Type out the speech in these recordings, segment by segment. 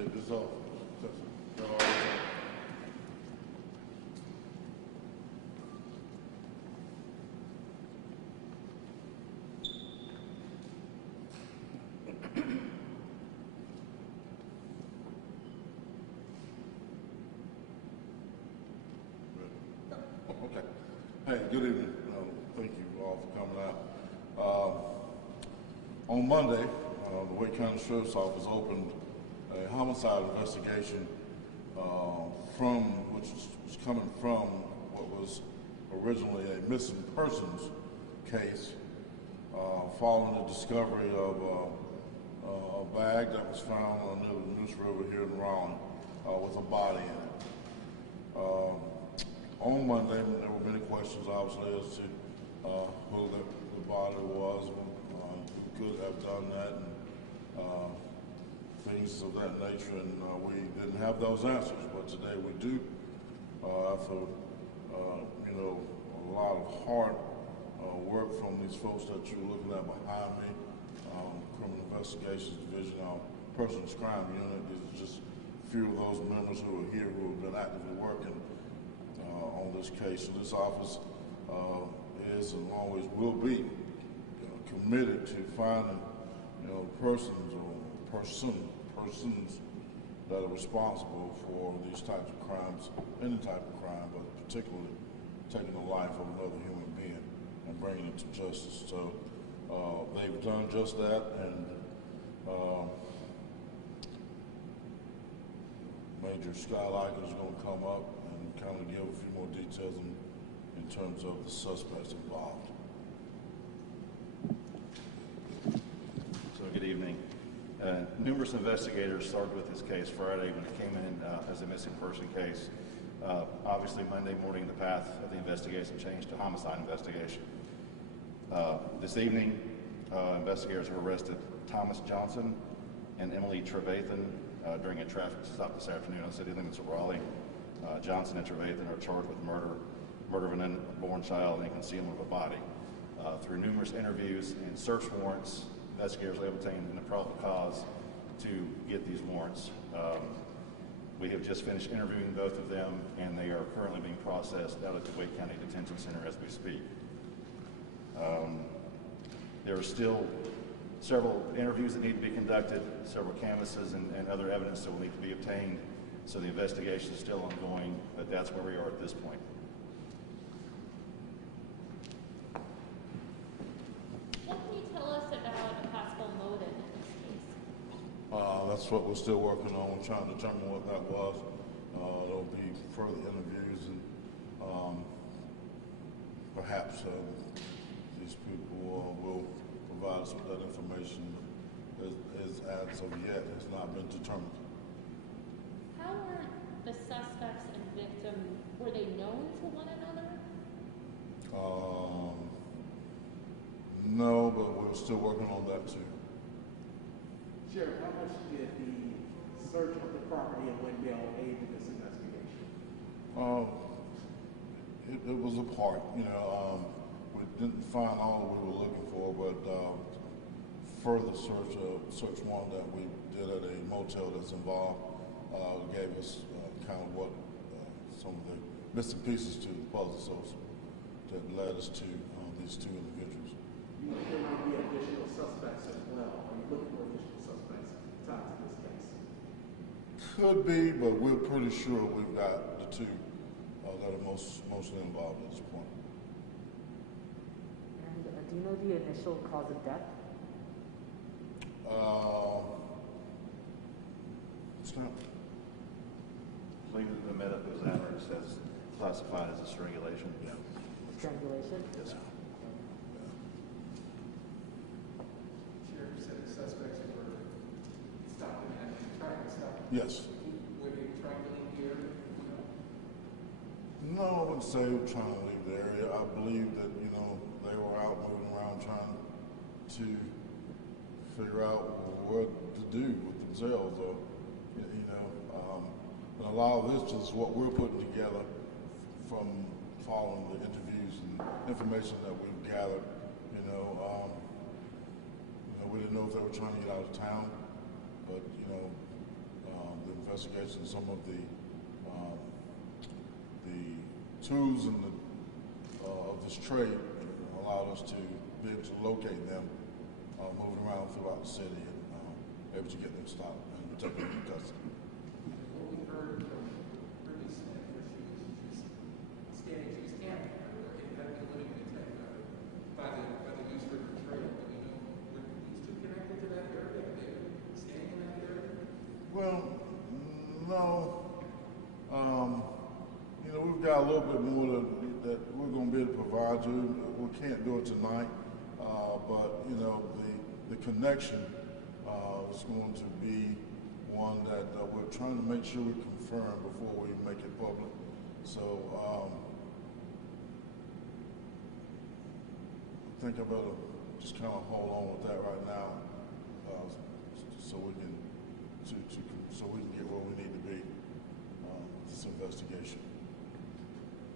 take this off. Okay. Hey, good evening. Thank you all for coming out. On Monday, the Wake County Sheriff's Office opened a homicide investigation which was coming from what was originally a missing persons case, following the discovery of a bag that was found near the Neuse River here in Raleigh with a body in it. On Monday, there were many questions, obviously, as to who the body was, who could have done that, and things of that nature, and we didn't have those answers. But today we do, after a lot of hard work from these folks that you're looking at behind me, Criminal Investigations Division, our Persons Crime Unit. These are just a few of those members who are here who have been actively working on this case. So this office is and always will be committed to finding persons that are responsible for these types of crimes, any type of crime, but particularly taking the life of another human being and bringing it to justice. So they've done just that, and Major Scott Liker is going to come up and kind of give a few more details in terms of the suspects involved. So good evening. Numerous investigators started with this case Friday when it came in as a missing person case. Obviously, Monday morning, the path of the investigation changed to homicide investigation. This evening, investigators have arrested Thomas Johnson and Emily Trevathan during a traffic stop this afternoon on city limits of Raleigh. Johnson and Trevathan are charged with murder of an unborn child, and concealment of a body. Through numerous interviews and search warrants, investigators have obtained an probable cause to get these warrants. We have just finished interviewing both of them, and they are currently being processed out at the Wake County Detention Center as we speak. There are still several interviews that need to be conducted, several canvases and other evidence that will need to be obtained. So the investigation is still ongoing, but that's where we are at this point. What can you tell us about a possible motive in this case? That's what we're still working on. We're trying to determine what that was. There'll be further interviews, and perhaps these people will provide us with that information. As of yet, has not been determined. How were the suspects and victim, were they known to one another? No, but we're still working on that too. Sheriff, how much did the search of the property in Wendell aid in this investigation? It was a part, we didn't find all we were looking for, but further search warrant that we did at a motel that's involved gave us kind of what some of the missing pieces to the puzzle that led us to these two individuals. You think there might be additional suspects as well? Are you looking for additional suspects tied to this case? Could be, but we're pretty sure we've got the two that are mostly involved at this point. And do you know the initial cause of death? Scott? I believe that the medical examiner says classified as a strangulation. Yeah. Strangulation? Yes, sir. Sheriff, you said the suspects were stopping at trying to stop. Yes. Were they triangling the area? No, I wouldn't say we're trying to leave the area. I believe that, they were out moving around trying to figure out what to do with themselves, or, and a lot of this is what we're putting together from following the interviews and information that we've gathered. We didn't know if they were trying to get out of town, but investigation, some of the tools in the of this trade allowed us to be able to locate them, moving around throughout the city and able to get them stopped and take them into custody. What we heard from Brittany Smith, where she was standing, she was camping, and had been living in the by the Eastern Trail. Do we know, were these two connected to that area? Are they staying in that area? Well, no. You know, we've got a little bit more that we're going to be able to provide you. We can't do it tonight, but you know, the connection is going to be one that we're trying to make sure we confirm before we make it public. So I think I better just kind of hold on with that right now, so we can so we can get where we need to be with this investigation.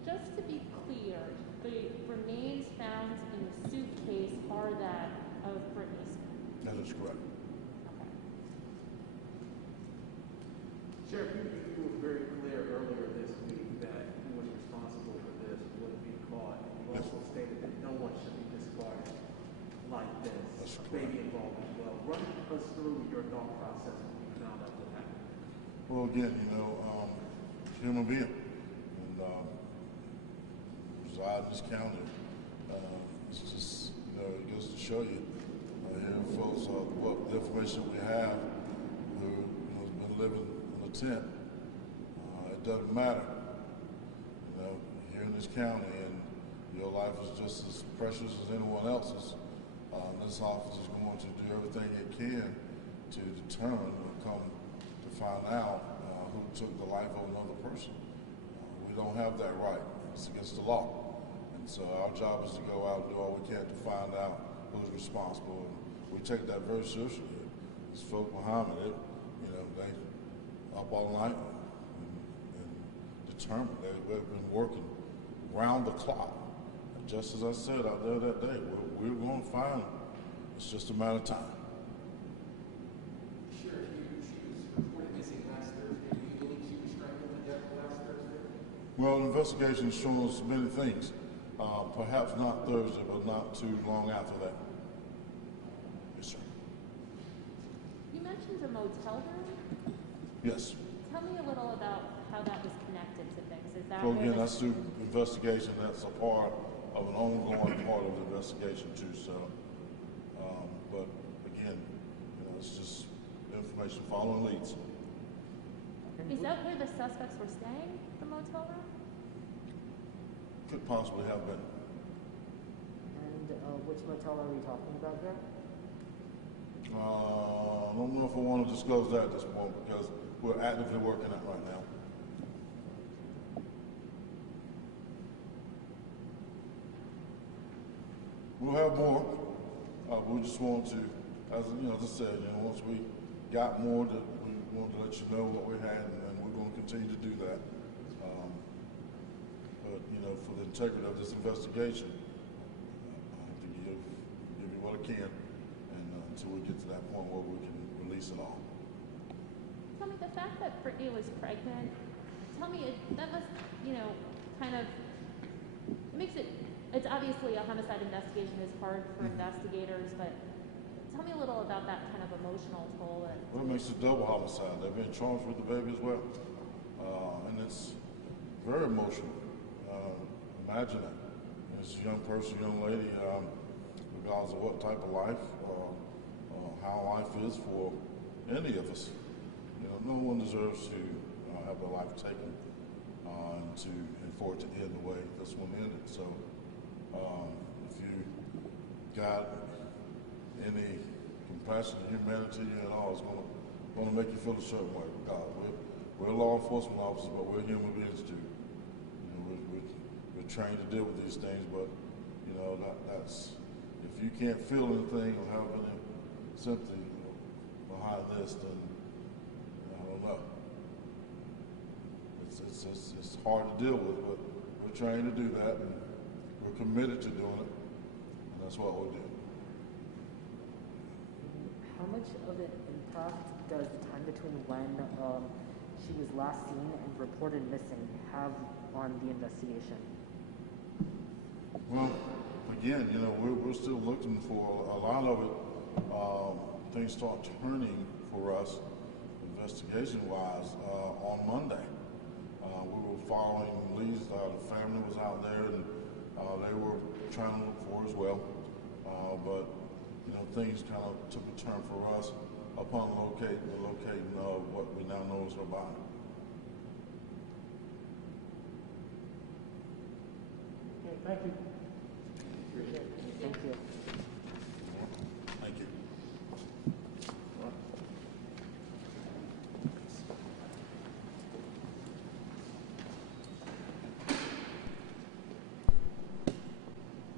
Just to be clear, the remains found in the suitcase are that of Brittany Smith. That is correct. Okay. Sheriff, you were very clear earlier this week that who was responsible for this would be caught. You Yes. also stated that no one should be discarded like this. That's A correct. baby involved as well. Run us through your thought process when you found out what happened. Well, again, you know, human being, and reside in this county. It's just, you know, it goes to show you, here, folks, what the information we have, who has been living in a tent. It doesn't matter, you know, here in this county, and your life is just as precious as anyone else's. This office is going to do everything it can to determine or come to find out who took the life of another person. We don't have that right. It's against the law. And so our job is to go out and do all we can to find out who's responsible. And we take that very seriously. These folk behind me, you know, they up all night and determined. They've been working round the clock. And just as I said out there that day, we're going to find them. It's just a matter of time. Sheriff, she was reported missing last Thursday. Do you believe she was strangled to death last Thursday? Well, the investigation has shown us many things. Perhaps not Thursday, but not too long after that. Yes, sir. You mentioned a motel room. Yes. Tell me a little about how that was connected to things. Is that So where again, the- that's the investigation. That's a part of an ongoing part of the investigation too. So, but again, you know, it's just information following leads. And Is that where the suspects were staying, the motel room? Could possibly have been. And which motel are we talking about here? I don't know if I want to disclose that at this point because we're actively working it right now. We'll have more. We just want to, as you know, as I said, you know, once we got more, that we wanted to let you know what we had, and we're going to continue to do that. But you know, for the integrity of this investigation, I have to give you what I can, and until we get to that point where we can release it all. Tell me, the fact that Brittany was pregnant, tell me, that must, you know, kind of, it makes it, it's obviously a homicide investigation is hard for investigators, but tell me a little about that kind of emotional toll. Well, it makes it double homicide. They've been charged with the baby as well. And it's very emotional. Imagine it. It's a young person, young lady, regardless of what type of life, how life is for any of us. You know, no one deserves to have their life taken and for it to end the way this one ended. So if you got any compassion and humanity at all, it's going to make you feel a certain way. God, we're law enforcement officers, but we're human beings too. You know, we're trained to deal with these things, but you know that's if you can't feel anything or have any sympathy behind this, then I don't know. It's hard to deal with, but we're trained to do that, and we're committed to doing it, and that's what we'll do. How much of an impact does the time between when she was last seen and reported missing have on the investigation? Well, again, you know, we're still looking for a lot of it. Things start turning for us, investigation-wise, on Monday. We were following leads. The family was out there, and they were trying to look for her as well. But you know, things kind of took a turn for us upon locating what we now know is her body. Okay, thank you. Thank you.